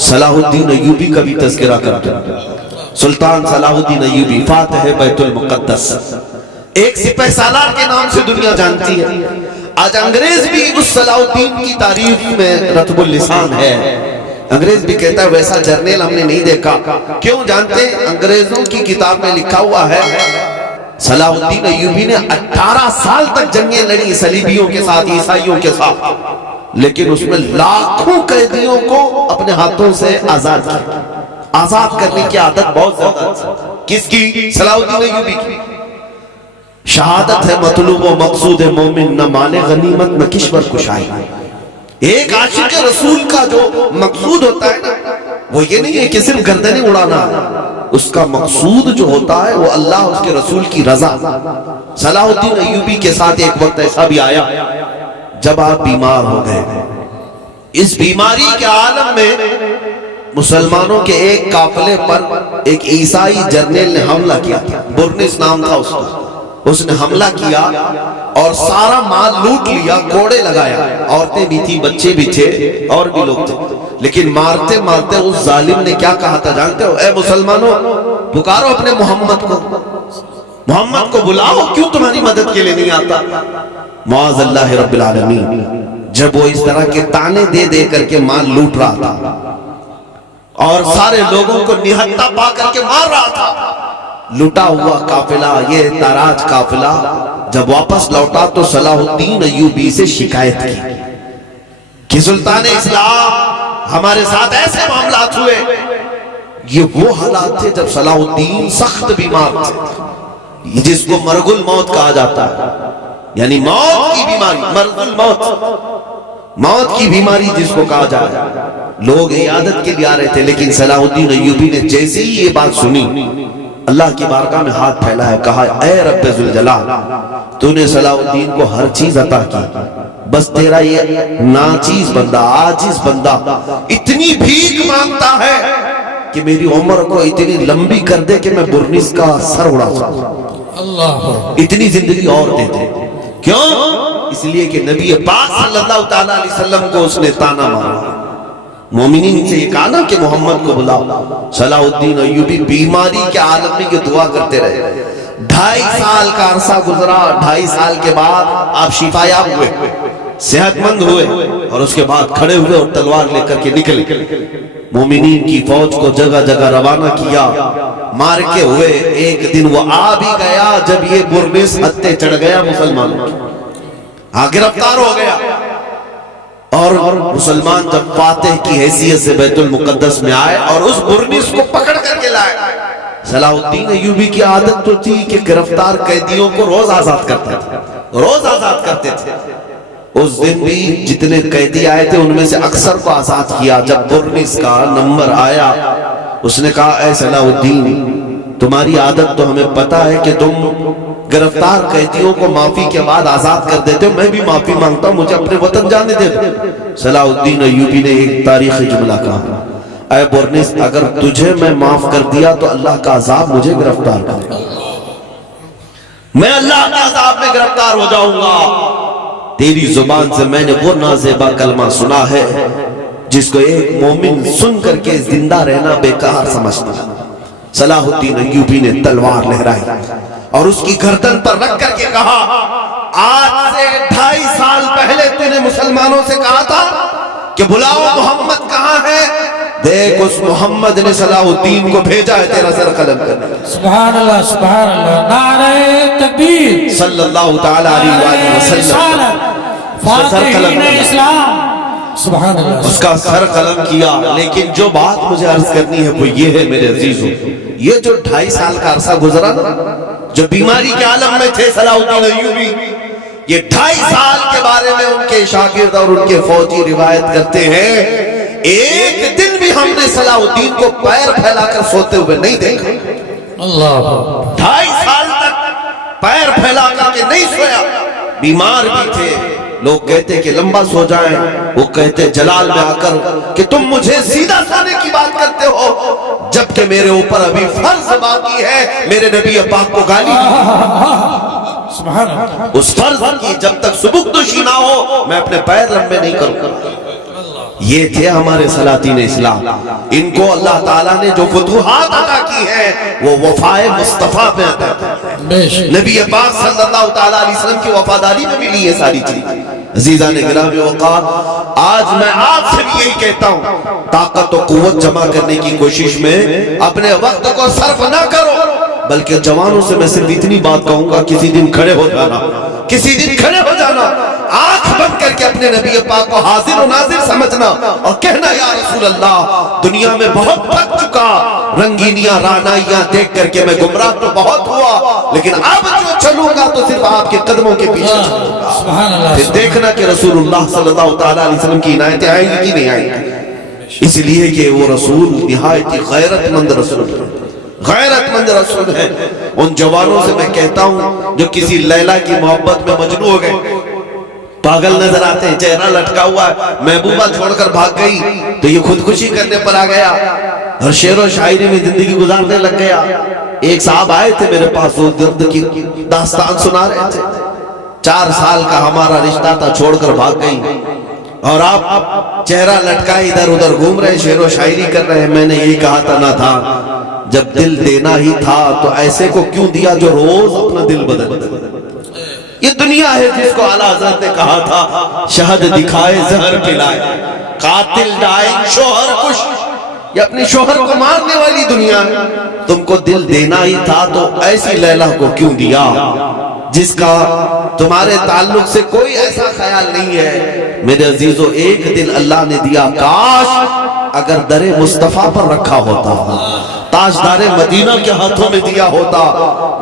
صلاح الدین ایوبی کا بھی تذکرہ کرتے ہیں. سلطان صلاح الدین ایوبی فاتح بیت المقدس، ایک سپہ سالار کے نام سے دنیا جانتی ہے. آج انگریز بھی اس صلاح الدین کی تعریف میں رطب اللسان ہے. انگریز بھی کہتا ہے ویسا جرنیل ہم نے نہیں دیکھا. کیوں جانتے؟ انگریزوں کی کتاب میں لکھا ہوا ہے صلاح الدین ایوبی نے 18 سال تک جنگیں لڑی صلیبیوں کے ساتھ، عیسائیوں کے ساتھ، لیکن اس میں لاکھوں قیدیوں کو اپنے ہاتھوں سے آزاد کیا. آزاد کرنے کی عادت بہت زیادہ تھی. کس کی؟ صلاح الدین ایوبی کی. شہادت ہے مطلوب و مقصود مومن، نہ مال غنیمت نہ کشور کشائی. ایک عاشق رسول کا جو مقصود ہوتا ہے نا، وہ یہ نہیں ہے کہ صرف گردنیں اڑانا ہے. اس کا مقصود جو ہوتا ہے وہ اللہ اس کے رسول کی رضا. صلاح الدین ایوبی کے ساتھ ایک وقت ایسا بھی آیا جب آپ بیمار ہو گئے. اس بیماری کے عالم میں مسلمانوں کے ایک قافلے پر ایک عیسائی جرنیل نے حملہ کیا. برنس نام تھا اس کا. اس نے حملہ کیا اور سارا مال لوٹ لیا، کوڑے لگایا. عورتیں بھی تھی، بچے بھی تھے، اور بھی لوگ تھے. لیکن مارتے مارتے اس ظالم نے کیا کہا تھا جانتے ہو؟ اے مسلمانوں، پکارو اپنے محمد کو، محمد کو بلاؤ، کیوں تمہاری مدد کے لیے نہیں آتا؟ معاذ اللہ رب العالمین. جب وہ اس طرح کے تانے دے دے کر کے مال لوٹ رہا تھا اور سارے لوگوں کو نہتا پا کر کے مار رہا تھا، لٹا ہوا قافلہ، یہ تاراج قافلہ جب واپس لوٹا تو صلاح الدین ایوبی سے شکایت کی کہ سلطان اسلام ہمارے ساتھ ایسے معاملات ہوئے. یہ وہ حالات تھے جب صلاح الدین سخت بیمار تھے، جس کو مرگ الموت کہا جاتا ہے، یعنی موت کی بیماری، مرگ الموت، موت کی بیماری جس کو کہا جائے. لوگ عیادت کے لیے آ رہے تھے، لیکن صلاح الدین ایوبی نے جیسے ہی یہ بات سنی، اللہ کی بارگاہ میں ہاتھ پھیلا ہے، کہا اے رب ذوالجلال، تو نے صلاح الدین کو ہر چیز عطا کی، بس تیرا یہ ناچیز بندہ، عاجز بندہ اتنی بھیک مانگتا ہے کہ میری عمر کو اتنی لمبی کر دے کہ میں برنس کا سر اڑا سکوں، اتنی زندگی اور دے دے. کیوں؟ اس لیے کہ نبی پاک صلی اللہ تعالیٰ علیہ وسلم کو اس نے تانا مارا. مومنین سے یہ کہا نا کہ محمد کو بلاؤ. صلاح الدین ایوبی بیماری کے عالم میں یہ دعا کرتے رہے. 2.5 سال کا عرصہ گزرا. 2.5 سال کے بعد آپ شفا یاب ہوئے، صحت مند ہوئے، اور اس کے بعد کھڑے ہوئے اور تلوار لے کر کے نکلے. مومنین کی فوج کو جگہ جگہ روانہ کیا، مار کے ہوئے. ایک دن وہ آ بھی گیا جب یہ برنس ہتھے چڑھ گیا مسلمانوں کی، گرفتار ہو گیا. اور مسلمان جب فاتح کی حیثیت سے بیت المقدس میں آئے اور اس برنس کو پکڑ کر کے لائے. صلاح الدین ایوبی کی عادت تو تھی کہ گرفتار قیدیوں کو روز آزاد کرتے تھے، روز آزاد کرتے تھے. اس دن بھی جتنے قیدی آئے تھے ان میں سے اکثر کو آزاد کیا. جب برنس کا نمبر آیا، اس نے کہا اے صلاح الدین، تمہاری عادت تو ہمیں پتا ہے کہ تم گرفتار قیدیوں کو معافی کے بعد آزاد کر دیتے ہو، میں بھی معافی مانگتا ہوں، مجھے اپنے وطن جانے دے دو. صلاح الدین ایوبی نے ایک تاریخی جملہ کہا، اے برنس، اگر تجھے میں معاف کر دیا تو اللہ کا عذاب مجھے گرفتار کرے گا، میں اللہ کے عذاب میں گرفتار ہو جاؤں گا. تیری زبان سے میں نے وہ نازیبا کلمہ سنا ہے جس کو ایک مومن سن کر کے زندہ رہنا بیکار سمجھتا. صلاح الدین ایوبی نے تلوار لہرائی اور اس کی گردن پر رکھ کر کے کہا، آج سے 2.5 سال پہلے تو نے مسلمانوں سے کہا تھا کہ بلاؤ محمد کہاں ہے. دیکھ اس محمد نے صلاح الدین کو بھیجا ہے تیرا سر قلم کرنے. سبحان اللہ، سبحان اللہ، نعرہ تکبیر صلی اللہ تعالیٰ علیہ وآلہ وسلم. فاتحین اسلام. سبحان اللہ، اس کا سر قلم کیا. لیکن جو بات مجھے عرض کرنی ہے وہ یہ ہے میرے عزیزوں، یہ جو 2.5 سال کا عرصہ گزرا نا، جو بیماری کے عالم میں تھے صلاح الدین ایوبی، یہ 2.5 سال کے بارے میں ان کے شاگرد اور ان کے فوجی روایت کرتے ہیں ایک دن بھی ہم نے صلاح الدین کو پیر پھیلا کر سوتے ہوئے نہیں دیکھا. اللہ، 2.5 سال تک پیر پھیلا کر کے نہیں سویا. بیمار بھی تھے. لوگ کہتے کہ لمبا سو جائیں، وہ کہتے جلال میں آ کر کہ تم مجھے سیدھا سونے کی بات کرتے ہو، جبکہ میرے اوپر ابھی فرض باقی ہے میرے نبی پاک کو گالی. سبحان اللہ، اس فرض کی جب تک سبکدوشی نہ ہو میں اپنے پیر لمبے نہیں کروں گا. یہ تھے ہمارے سلاطین اسلام. ان کو اللہ تعالیٰ نے جو فتوحات عطا کی ہیں وہ وفائے مصطفیٰ پہ عطا کی. بے شک نبی پاک صلی اللہ تعالیٰ علیہ وسلم کی وفاداری میں ملی یہ ساری چیز. عزیزان گرامی وقار، آج میں آپ سے بھی یہی کہتا ہوں، طاقت و قوت جمع کرنے کی کوشش میں اپنے وقت کو صرف نہ کرو، بلکہ جوانوں سے میں صرف اتنی بات کہوں گا، کسی دن کھڑے ہو جانا، کسی دن کھڑے ہو جانا، آنکھ بند کر کے اپنے نبی پاک کو حاضر و ناظر سمجھنا اور کہنا یا رسول اللہ، دنیا میں بہت تھک چکا، رنگینیاں رعنائیاں دیکھ کر کے میں گمراہ تو بہت ہوا، لیکن اب جو چلوں گا تو صرف آپ کے قدموں کے پیچھے چلوں گا. سبحان اللہ. پھر دیکھنا کہ رسول اللہ صلی اللہ تعالیٰ علیہ وسلم کی عنایتیں آئیں گی کہ نہیں آئیں گی، اس لیے کہ وہ رسول نہایت غیرت مند رسول ہے، غیرت مند رسول ہے. ان جوانوں سے میں کہتا ہوں جو کسی لیلا کی محبت میں مجنون ہو گئے، پاگل نظر آتے ہیں، چہرہ لٹکا ہوا ہے، محبوبہ چھوڑ کر بھاگ گئی تو یہ خودکشی کرنے پر آ گیا اور شعر و شاعری میں زندگی گزارنے لگ گیا. ایک صاحب آئے تھے میرے پاس، وہ درد کی داستان سنا رہے تھے. 4 سال کا ہمارا رشتہ تھا، چھوڑ کر بھاگ گئی اور آپ چہرہ لٹکائے ادھر ادھر گھوم رہے، شعر و شاعری کر رہے ہیں. میں نے یہی کہا تھا، نہ تھا، جب دل دینا ہی تھا تو ایسے کو کیوں دیا جو روز اپنا دل بدل دے. یہ دنیا ہے جس کو اعلیٰ حضرت نے کہا تھا شہد دکھائے زہر پلائے، قاتل ڈائیں شوہر کش، یہ اپنی شوہر کو مارنے والی دنیا ہے. تم کو دل دینا ہی تھا تو ایسی لیلا کو کیوں دیا جس کا تمہارے تعلق سے کوئی ایسا خیال نہیں ہے. میرے عزیزو، ایک دل اللہ نے دیا، کاش اگر در مصطفیٰ پر رکھا ہوتا، تاجدار مدینہ کے ہاتھوں میں دیا ہوتا.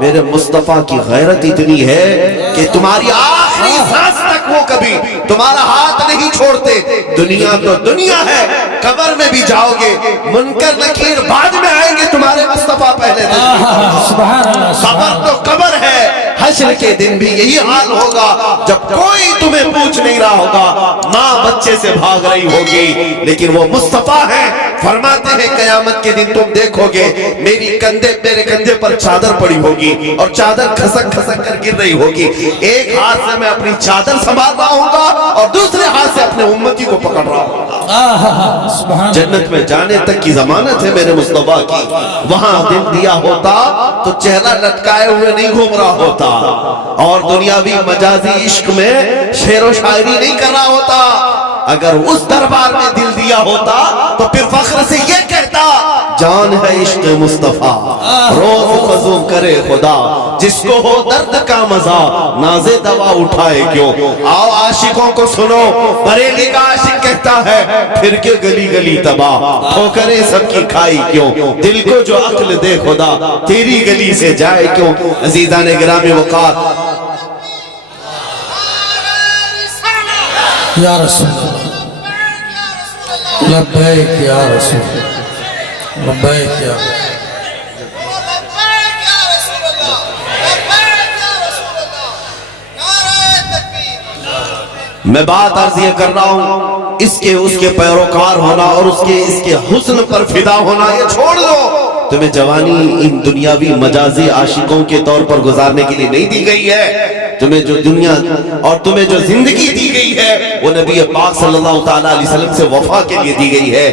میرے مصطفیٰ کی غیرت اتنی ہے کہ تمہاری آخری سانس تک وہ کبھی تمہارا ہاتھ نہیں چھوڑتے. دنیا تو دنیا ہے، قبر میں بھی جاؤ گے، منکر نکیر بعد میں آئیں گے، تمہارے مصطفیٰ پہلے دن. سبحان اللہ. قبر تو قبر ہے، حشر کے دن بھی یہی حال ہوگا جب کوئی تمہیں پوچھ نہیں رہا ہوگا. ماں بچے سے بھاگ رہی ہوگی لیکن وہ مصطفیٰ ہے. فرماتے ہیں قیامت کے دن تم دیکھو گے میرے کندھے پر چادر پڑی ہوگی اور چادر کھسک کھسک کر گر رہی ہوگی. ایک ہاتھ سے میں اپنی چادر سنبھال رہا ہوں گا اور دوسرے ہاتھ سے اپنے امتی کو پکڑ رہا ہوں گا. جنت میں جانے تک کی ضمانت ہے میرے مصطفیٰ کی. وہاں دل دیا ہوتا تو چہرہ لٹکائے ہوئے نہیں گھوم رہا ہوتا اور دنیاوی مجازی عشق میں شعر و شاعری نہیں کر رہا ہوتا. اگر اس دربار میں دل دیا ہوتا تو پھر فخر سے یہ کہتا، جان ہے عشق مصطفیٰ روز فضو کرے خدا، جس کو ہو درد کا مزہ ناز دوا اٹھائے کیوں. آؤ عاشقوں کو سنو، بریلی کا عاشق کہتا ہے پھر کے گلی گلی تباہ، ٹھوکریں سب کی کھائی کیوں، دل کو جو عقل دے خدا تیری گلی سے جائے کیوں. عزیزان گرامی وقار، یا رسول اللہ، لبیک یا رسول اللہ، لبیک یا میں بات عرض یہ کر رہا ہوں، اس کے پیروکار ہونا اور اس کے حسن پر فدا ہونا یہ چھوڑ دو. تمہیں جوانی ان دنیاوی مجازی عاشقوں کے طور پر گزارنے کے لیے نہیں دی گئی ہے. تمہیں جو دنیا اور تمہیں جو زندگی دی گئی ہے وہ نبی پاک صلی اللہ تعالیٰ علیہ وسلم سے وفا کے لیے دی گئی ہے.